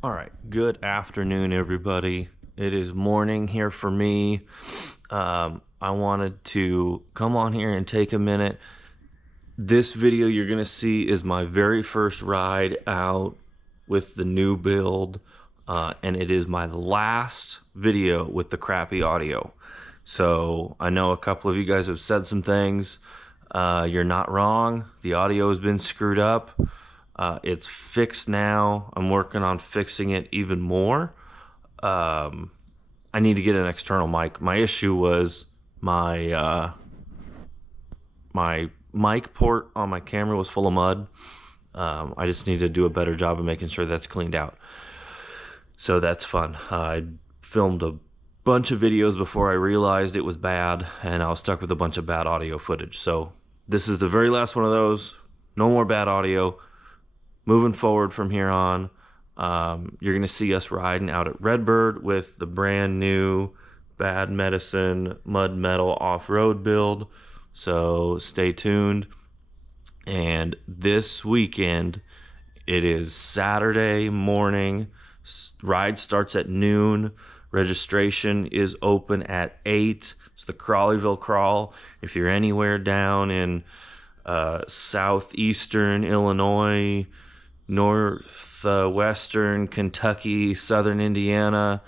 All right, good afternoon, everybody. It is morning here for me. I wanted to come on here and take a minute. This video you're gonna see is my very first ride out with the new build, and it is my last video with the crappy audio. So I know a couple of you guys have said some things. You're not wrong. The audio has been screwed up. It's fixed now. I'm working on fixing it even more. I need to get an external mic. My issue was my my mic port on my camera was full of mud. I just need to do a better job of making sure that's cleaned out. So that's fun. I filmed a bunch of videos before I realized it was bad, and I was stuck with a bunch of bad audio footage. So this is the very last one of those. No more bad audio. Moving forward from here on, you're going to see us riding out at Redbird with the brand new Bad Medicine Mud Metal Offroad build. So stay tuned. And this weekend, it is Saturday morning. Ride starts at noon. Registration is open at 8. It's the Crawleyville Crawl. If you're anywhere down in southeastern Illinois, northwestern Kentucky, southern Indiana,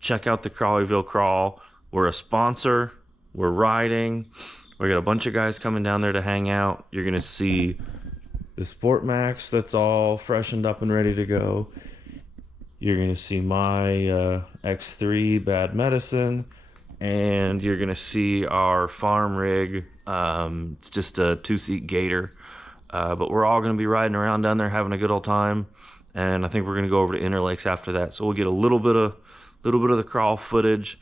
check out the Crawleyville Crawl. We're a sponsor. We're riding. We got a bunch of guys coming down there to hang out. You're gonna see the Sport Max that's all freshened up and ready to go. You're gonna see my X3 Bad Medicine, and you're gonna see our farm rig. It's just a 2-seat Gator. But we're all going to be riding around down there having a good old time, and I think we're going to go over to Interlakes after that. So we'll get a little bit of the crawl footage,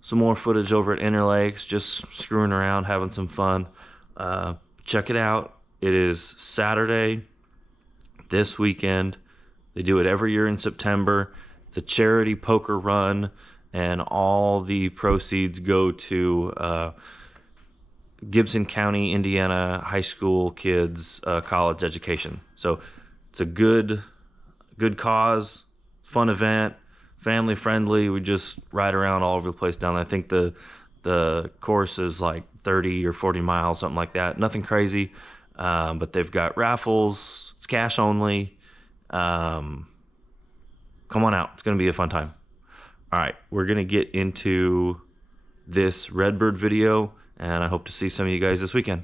some more footage over at Interlakes, just screwing around, having some fun. Check it out. It is Saturday this weekend. They do it every year in September. It's a charity poker run, and all the proceeds go to Gibson County, Indiana high school kids' college education. So it's a good cause, fun event, family friendly. We just ride around all over the place down there. I think the course is like 30 or 40 miles, something like that. Nothing crazy, but they've got raffles. It's cash only. Come on out. It's going to be a fun time. All right, we're going to get into this Redbird video, and I hope to see some of you guys this weekend.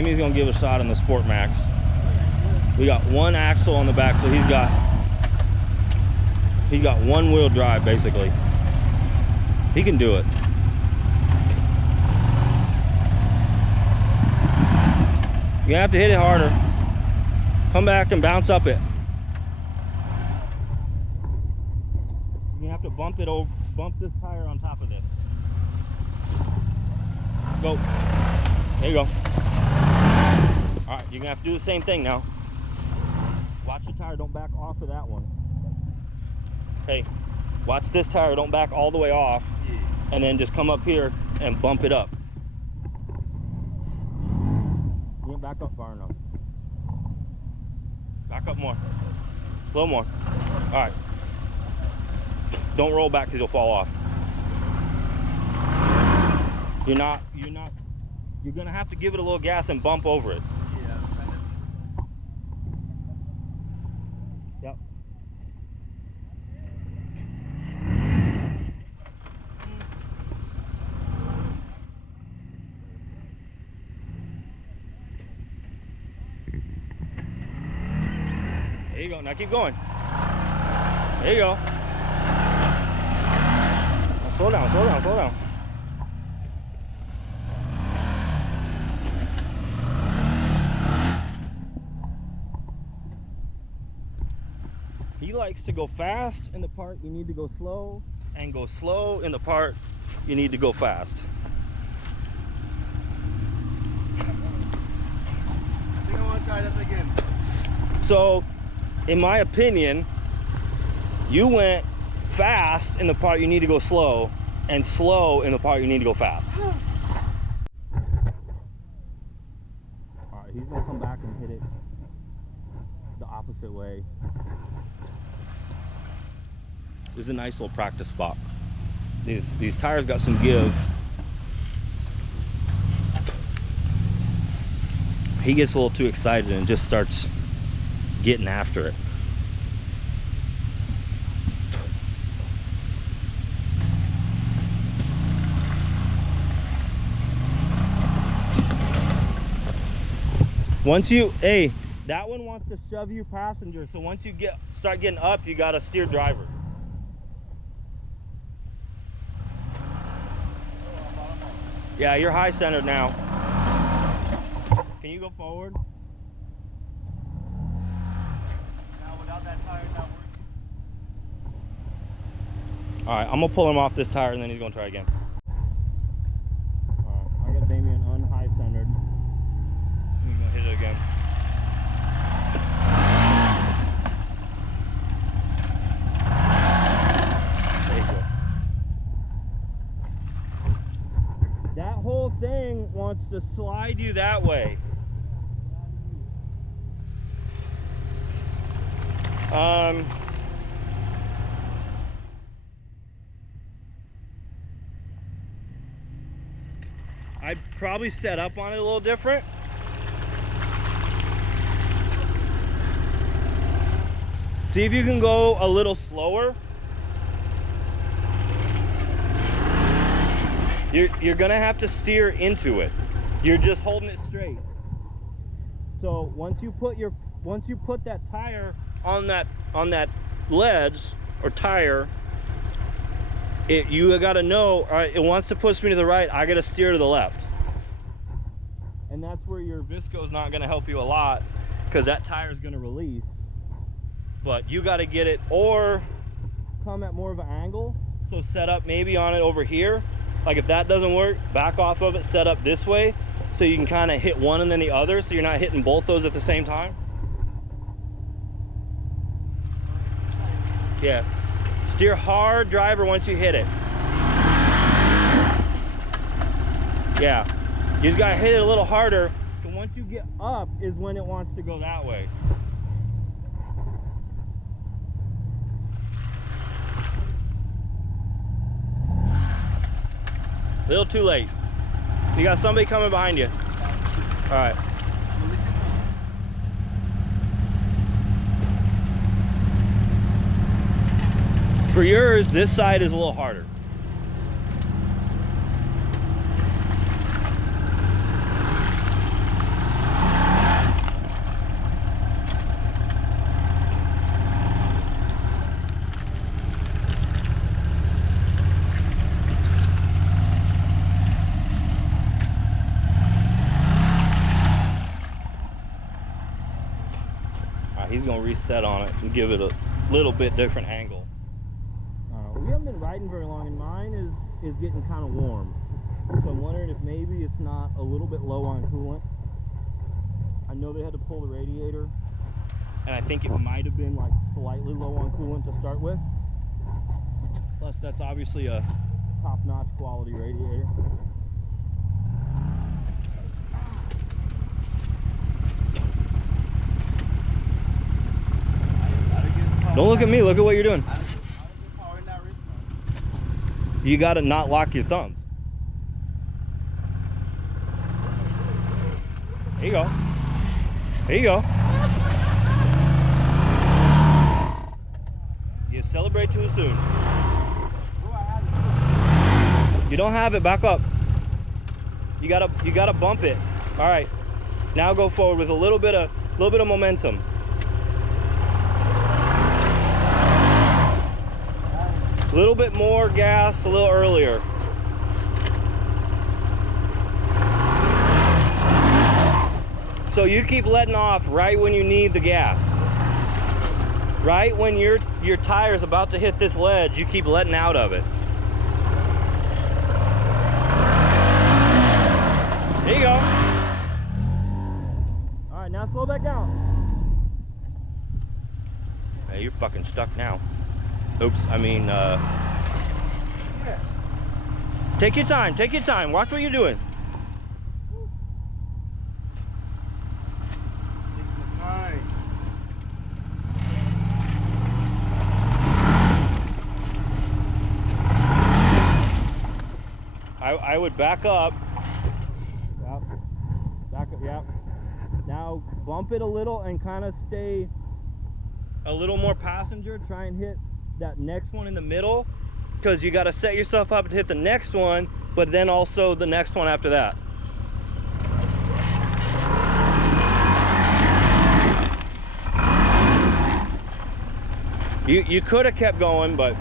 Damian's gonna give a shot on the Sport Max. We got one axle on the back, so he's got one wheel drive basically. He can do it. You have to hit it harder. Come back and bounce up it. You have to bump this tire on top of this. Go. There you go. All right, you're gonna have to do the same thing now. Watch the tire, don't back off of that one. Okay, watch this tire, don't back all the way off, and then just come up here and bump it up. You didn't back up far enough. Back up more. A little more. All right. Don't roll back because you'll fall off. You're gonna have to give it a little gas and bump over it. Yep. There you go. Now keep going. There you go. Now slow down, slow down, slow down. He likes to go fast in the part you need to go slow, and go slow in the part you need to go fast. I think I want to try that again. So, in my opinion, you went fast in the part you need to go slow, and slow in the part you need to go fast. All right, he's gonna come back and hit it the opposite way. This is a nice little practice spot. These tires got some give. He gets a little too excited and just starts getting after it. Hey, that one wants to shove you passenger, so once you start getting up, you gotta steer driver. Yeah, you're high centered now. Can you go forward? Now without that tire, it's not working. All right, I'm gonna pull him off this tire and then he's gonna try again. All right, I got Damian unhigh centered. He's gonna hit it again. There you go. That whole thing wants to slide you that way. I'd probably set up on it a little different. See if you can go a little slower. You're gonna have to steer into it. You're just holding it straight. So once you put that tire on that ledge or tire, you gotta know, all right, it wants to push me to the right, I gotta steer to the left. And that's where your Visco is not gonna help you a lot, because that tire is gonna release. But you gotta get it, or come at more of an angle. So set up maybe on it over here. Like if that doesn't work, back off of it, set up this way, so you can kind of hit one and then the other, so you're not hitting both those at the same time. Yeah. Steer hard driver once you hit it. Yeah. You just gotta hit it a little harder, and once you get up is when it wants to go that way. A little too late. You got somebody coming behind you. All right. For yours, this side is a little harder. he's gonna reset on it and give it a little bit different angle. We haven't been riding very long, and mine is getting kind of warm. So I'm wondering if maybe it's not a little bit low on coolant. I know they had to pull the radiator, and I think it might have been like slightly low on coolant to start with. Plus, that's obviously a top-notch quality radiator. Don't look at me, look at what you're doing. You gotta not lock your thumbs. There you go. There you go. You celebrate too soon. You don't have it, back up. You gotta bump it. All right. Now go forward with a little bit of momentum. A little bit more gas a little earlier. So you keep letting off right when you need the gas. Right when your tire's about to hit this ledge, you keep letting out of it. There you go. All right, now slow back down. Hey, you're fucking stuck now. Oops, I mean, take your time, take your time. Watch what you're doing. I would back up. Yep. Back up, yep. Now bump it a little and kind of stay a little more passenger. Try and hit that next one in the middle, because you got to set yourself up to hit the next one, but then also the next one after that. You could have kept going, but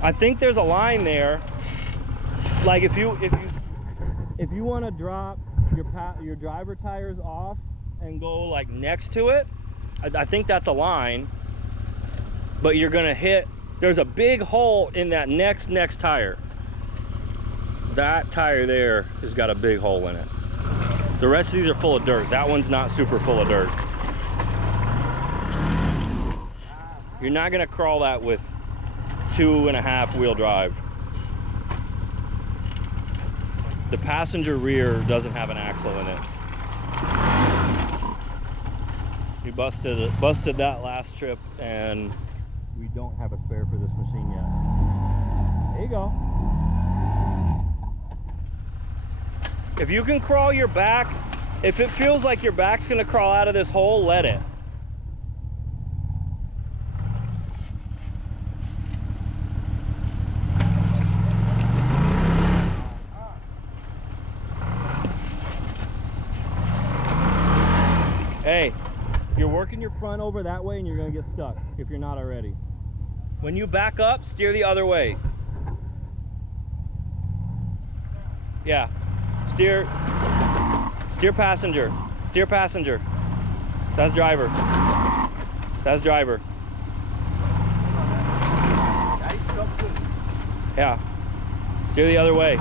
I think there's a line there. Like if you want to drop your driver tires off and go like next to it, I think that's a line. But you're gonna hit, there's a big hole in that next tire. That tire there has got a big hole in it. The rest of these are full of dirt. That one's not super full of dirt. You're not gonna crawl that with 2.5 wheel drive. The passenger rear doesn't have an axle in it. We busted that last trip, and we don't have a spare for this machine yet. There you go. If you can crawl your back, if it feels like your back's gonna crawl out of this hole, let it. Hey, you're working your front over that way and you're gonna get stuck if you're not already. When you back up, steer the other way. Yeah, steer passenger, steer passenger. That's driver, that's driver. Yeah, steer the other way.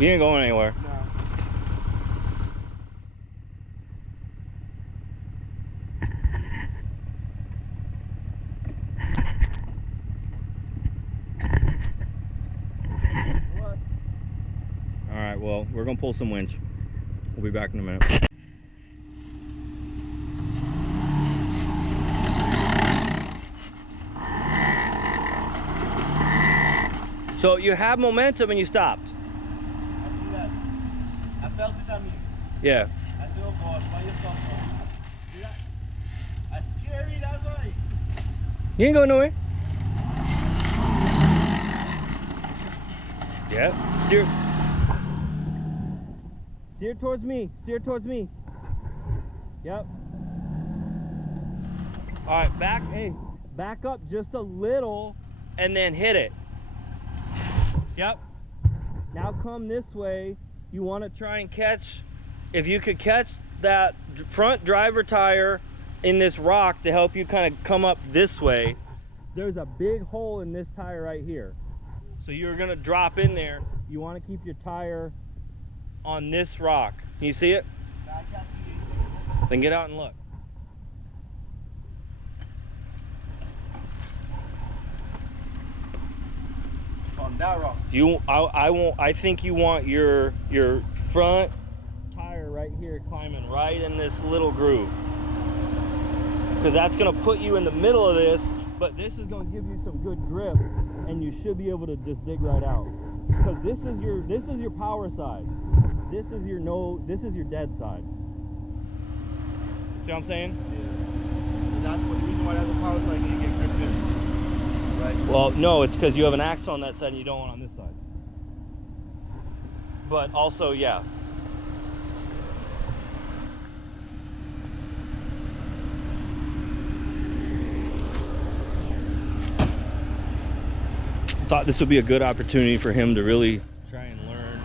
You ain't going anywhere. No. What? All right, well, we're gonna pull some winch. We'll be back in a minute. So you have momentum and you stopped. I see that. I felt it on me. Yeah. I said, oh God, why you stop? I'm scary, that's why. You ain't going nowhere. Yeah. Steer towards me. Steer towards me. Yep. All right, back up just a little and then hit it. Yep. Now come this way. You want to try and catch, if you could catch that front driver tire in this rock to help you kind of come up this way. There's a big hole in this tire right here. So you're gonna drop in there. You want to keep your tire on this rock. Can you see it? Then get out and look. On that rock. I think you want your front tire right here climbing right in this little groove, because that's gonna put you in the middle of this, but this is gonna give you some good grip, and you should be able to just dig right out. Because this is your power side. This is your dead side. See what I'm saying? Yeah. That's what the reason why that's a power side, you get grip there. Right. Well, no, it's because you have an axle on that side and you don't want on this side. But also, yeah. Thought this would be a good opportunity for him to really try and learn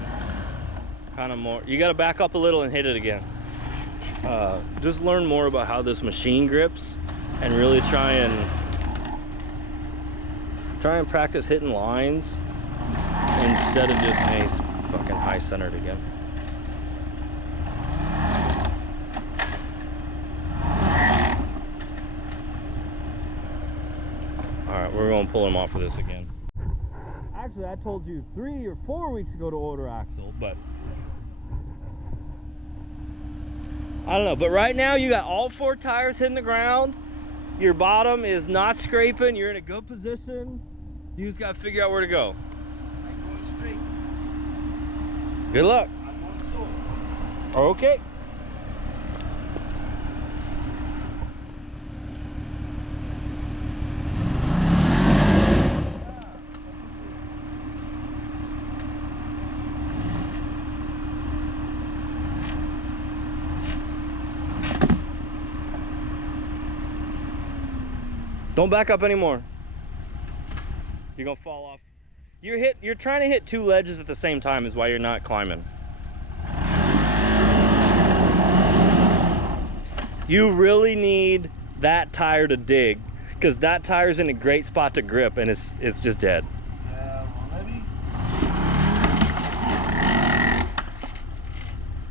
kind of more. You got to back up a little and hit it again. Just learn more about how this machine grips and really try and practice hitting lines instead of just, hey, he's fucking high centered again. All right, we're going to pull him off of this again. Actually, I told you 3 or 4 weeks ago to order axle, but I don't know. But right now you got all 4 tires hitting the ground. Your bottom is not scraping. You're in a good position. You just got to figure out where to go. I'm going straight. Good luck. I'm going so. Okay. Don't back up anymore. You're gonna fall off. You're trying to hit 2 ledges at the same time is why you're not climbing. You really need that tire to dig, because that tire's in a great spot to grip and it's just dead. Yeah, well, maybe.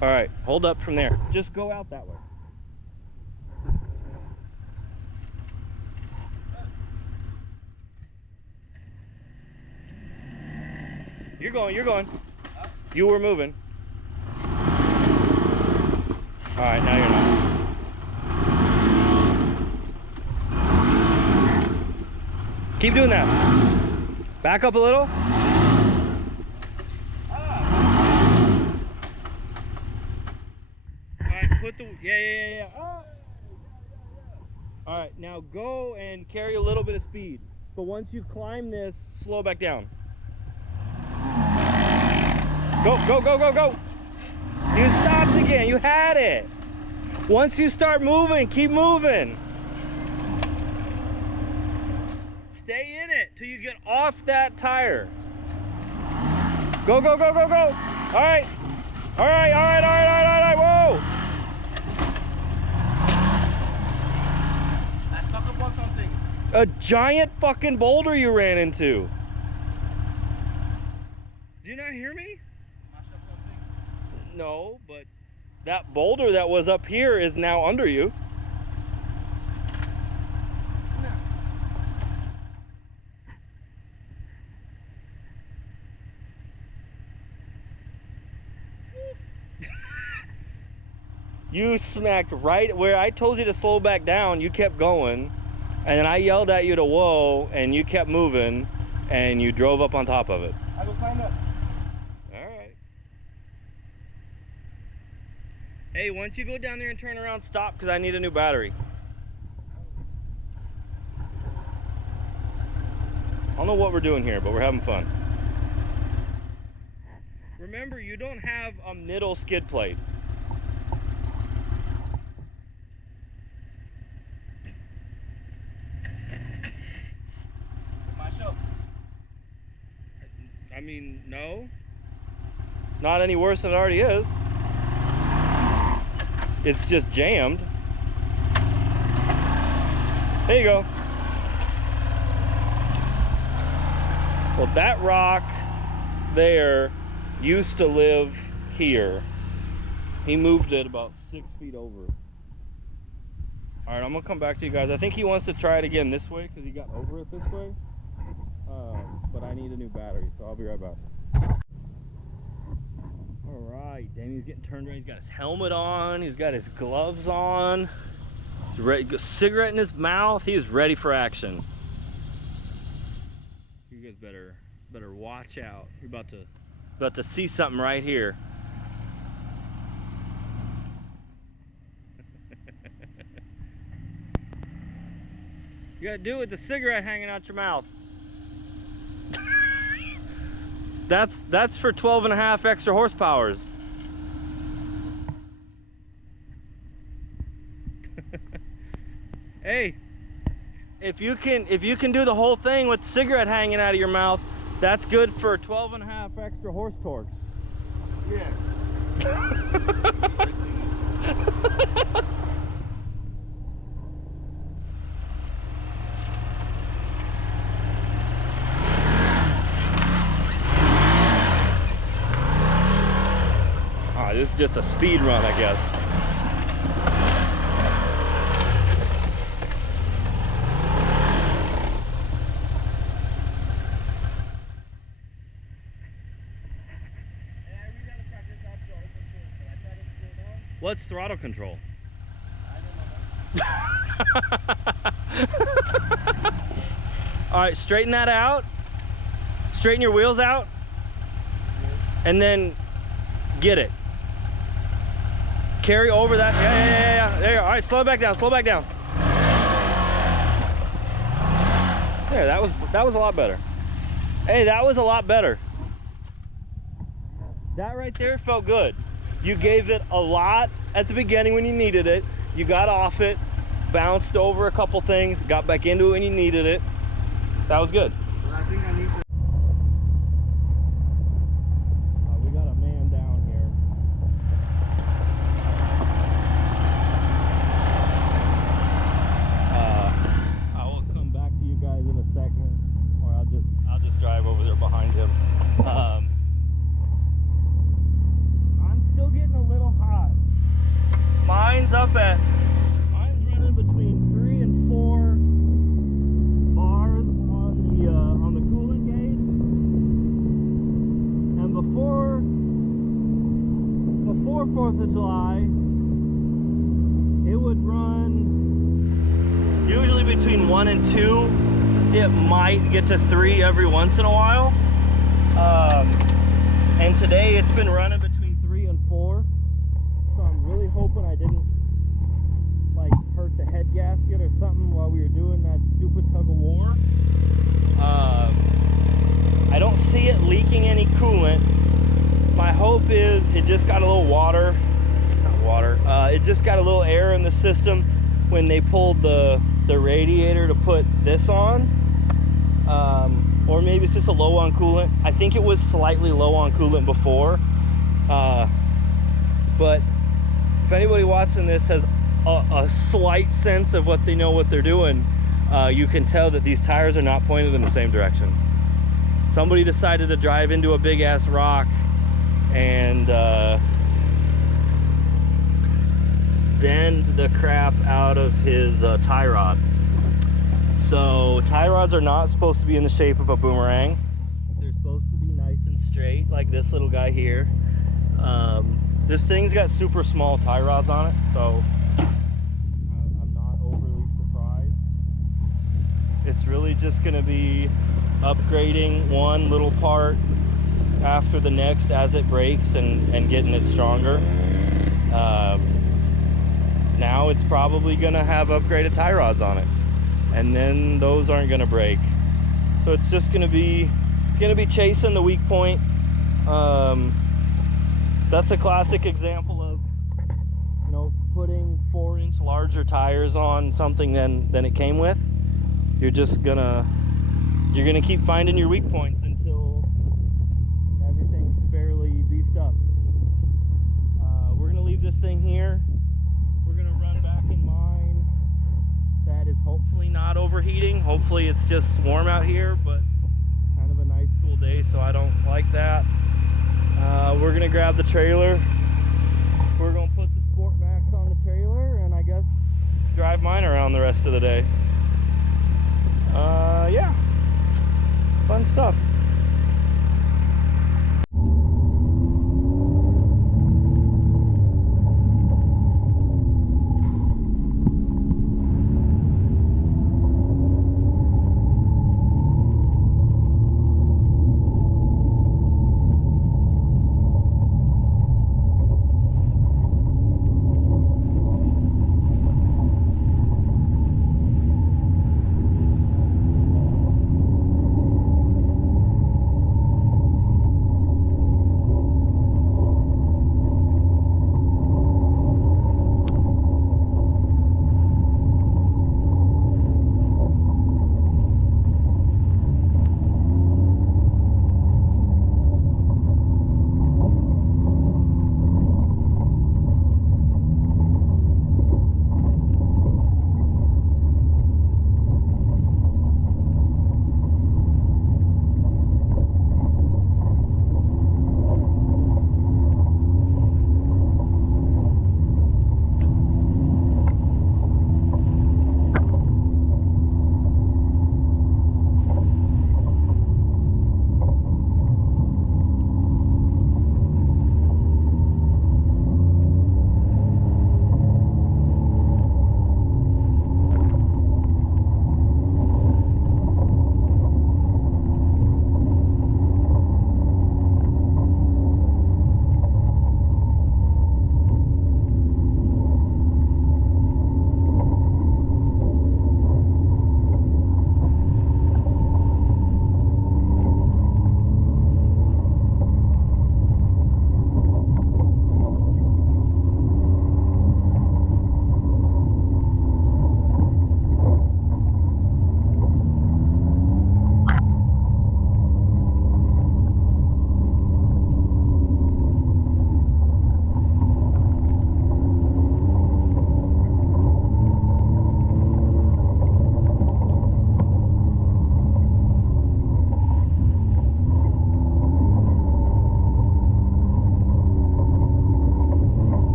All right, hold up from there. Just go out that way. You're going. You were moving. All right, now you're not. Keep doing that. Back up a little. All right, put the, yeah. Oh. All right, now go and carry a little bit of speed. But once you climb this, slow back down. Go. You stopped again. You had it. Once you start moving, keep moving. Stay in it till you get off that tire. Go. All right. Whoa. I stuck up on something. A giant fucking boulder you ran into. Do you not hear me? No, but that boulder that was up here is now under you. You smacked right where I told you to slow back down. You kept going, and then I yelled at you to whoa, and you kept moving, and you drove up on top of it. I go climb up. Hey, once you go down there and turn around, stop, because I need a new battery. I don't know what we're doing here, but we're having fun. Remember, you don't have a middle skid plate. mean, no. Not any worse than it already is. It's just jammed. There you go. Well, that rock there used to live here. He moved it about 6 feet over. All right, I'm gonna come back to you guys. I think he wants to try it again this way because he got over it this way. But I need a new battery, so I'll be right back. All right, Damian's getting turned around. He's got his helmet on. He's got his gloves on. He's ready. Cigarette in his mouth. He's ready for action. You guys better watch out. You're about to see something right here. You gotta do it with the cigarette hanging out your mouth. That's for 12.5 extra horsepowers. Hey, if you can do the whole thing with the cigarette hanging out of your mouth, that's good for 12.5 extra horse torques. Yeah. This is just a speed run, I guess. What's throttle control? All right, straighten that out. Straighten your wheels out. And then get it. Carry over that. Yeah. There you go. All right, slow back down. Slow back down. There, that was a lot better. Hey, that was a lot better. That right there felt good. You gave it a lot at the beginning when you needed it. You got off it, bounced over a couple things, got back into it when you needed it. That was good. Well, I think I need to. We got a man down here. I will come back to you guys in a second, or I'll just drive over there behind him. I'm still getting a little hot. Mine's running between 3 and 4 bars on the coolant gauge. And before 4th of July, it would run usually between 1 and 2. It might get to 3 every once in a while. And today it's been running between 3 and 4. So I'm really hoping I didn't like hurt the head gasket or something while we were doing that stupid tug of war. I don't see it leaking any coolant. My hope is it just got a little it just got a little air in the system when they pulled the radiator to put this on. Or maybe it's just a low on coolant. I think it was slightly low on coolant before. But if anybody watching this has a slight sense of what they know what they're doing, you can tell that these tires are not pointed in the same direction. Somebody decided to drive into a big ass rock and bend the crap out of his tie rod. So tie rods are not supposed to be in the shape of a boomerang. They're supposed to be nice and straight, like this little guy here. This thing's got super small tie rods on it, so I'm not overly surprised. It's really just gonna be upgrading one little part after the next as it breaks and getting it stronger. Now it's probably gonna have upgraded tie rods on it, and then those aren't gonna break. So it's just gonna be chasing the weak point. That's a classic example of, you know, putting 4-inch larger tires on something than it came with. You're gonna keep finding your weak points until leave this thing here. We're gonna run back in mine. That is hopefully not overheating. Hopefully it's just warm out here, but kind of a nice cool day, so I don't like that. We're gonna grab the trailer. We're gonna put the Sport Max on the trailer, and I guess drive mine around the rest of the day. Yeah, fun stuff.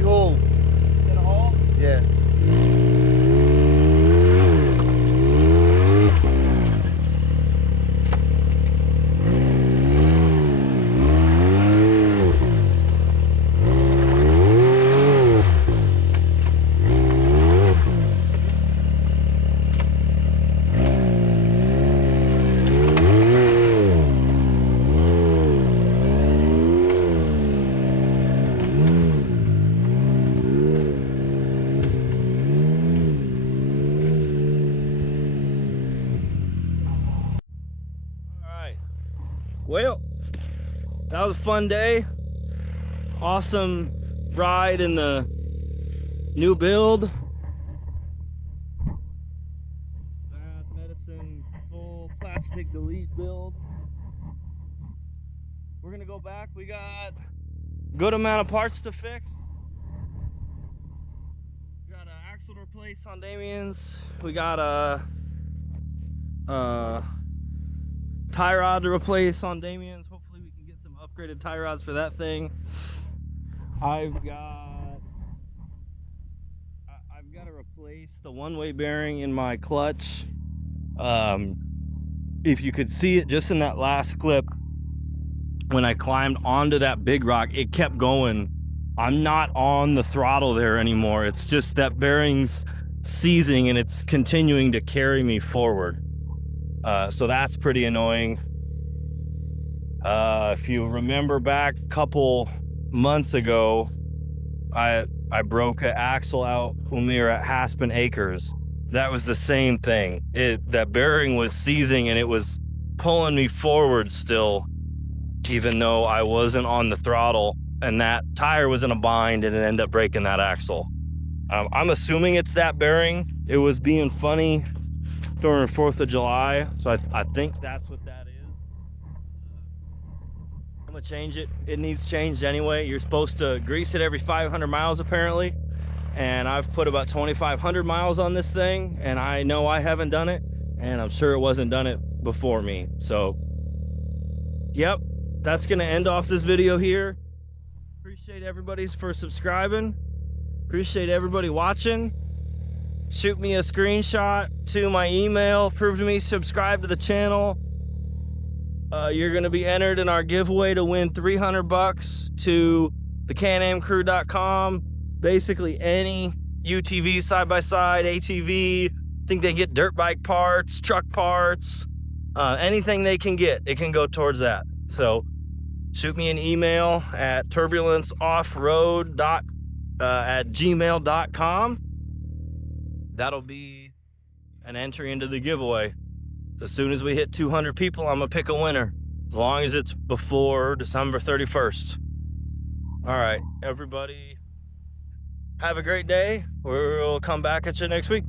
the hole. In a hole? Yeah. Well, that was a fun day. Awesome ride in the new build. Bad medicine, full plastic delete build. We're gonna go back. We got a good amount of parts to fix. We got an axle to replace on Damian's. We got a tie rod to replace on Damian's. Hopefully we can get some upgraded tie rods for that thing. I've got to replace the one-way bearing in my clutch. If you could see it just in that last clip, when I climbed onto that big rock, it kept going. I'm not on the throttle there anymore. It's just that bearing's seizing and it's continuing to carry me forward. So that's pretty annoying. If you remember back a couple months ago, I broke an axle out when we were at Haspen Acres. That was the same thing. That bearing was seizing and it was pulling me forward still, even though I wasn't on the throttle, and that tire was in a bind and it ended up breaking that axle. I'm assuming it's that bearing. It was being funny during 4th of July, so I think that's what that is. I'm gonna change it. It needs changed anyway. You're supposed to grease it every 500 miles apparently, and I've put about 2,500 miles on this thing, and I know I haven't done it, and I'm sure it wasn't done it before me. So yep, that's gonna end off this video here. Appreciate everybody for subscribing. Appreciate everybody watching. Shoot me a screenshot to my email. Prove to me subscribe to the channel. You're going to be entered in our giveaway to win $300 to the canamcrew.com. Basically any UTV, side-by-side, ATV. I think they get dirt bike parts, truck parts, anything they can get, it can go towards that. So shoot me an email at turbulenceoffroad@gmail.com. That'll be an entry into the giveaway. As soon as we hit 200 people, I'm gonna pick a winner, as long as it's before December 31st. All right, everybody, have a great day. We'll come back at you next week.